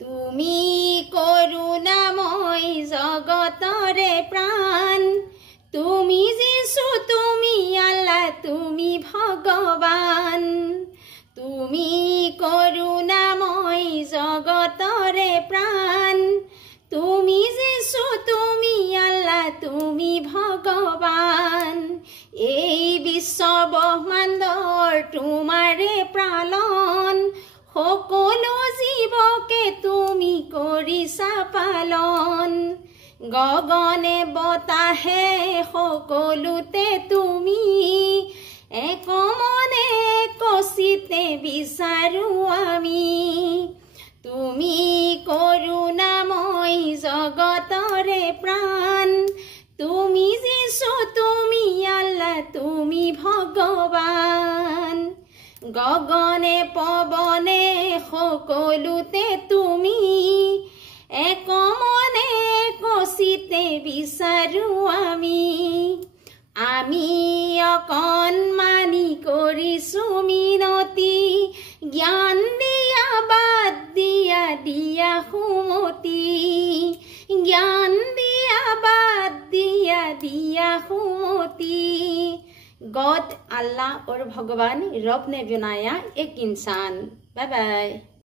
তুমি করুণাময় জগতরে প্রাণ তুমি যিশু তুমি আল্লাহ তুমি ভগবান তুমি করুণাময় জগতরে প্রাণ তুমি যিশু তুমি আল্লাহ তুমি ভগবান এই বিশ্ব ব্ৰহ্মাণ্ডৰ তোমাৰে পালন সকলো জীৱকে তুমি কৰিছা পালন গগনে বতাহে সকলোতে তুমি একমনে কচিতে বিচাৰো আমি তুমি করুণাময় জগতরে প্রাণ তুমি যিশু তুমি আল্লাহ তুমি ভগবান গগনে পবনে সকলোতে তুমি একমনে কচিতে বিচাৰো আমি অকণমানি কৰিছো মিনতি জ্ঞান দিয়া বাদ দিয়া দিয়া সুমতি জ্ঞান দিয়া বাদ দিয়া দিয়া সুমতি गॉड अल्लाह और भगवान रब ने बनाया एक इंसान बाय बाय।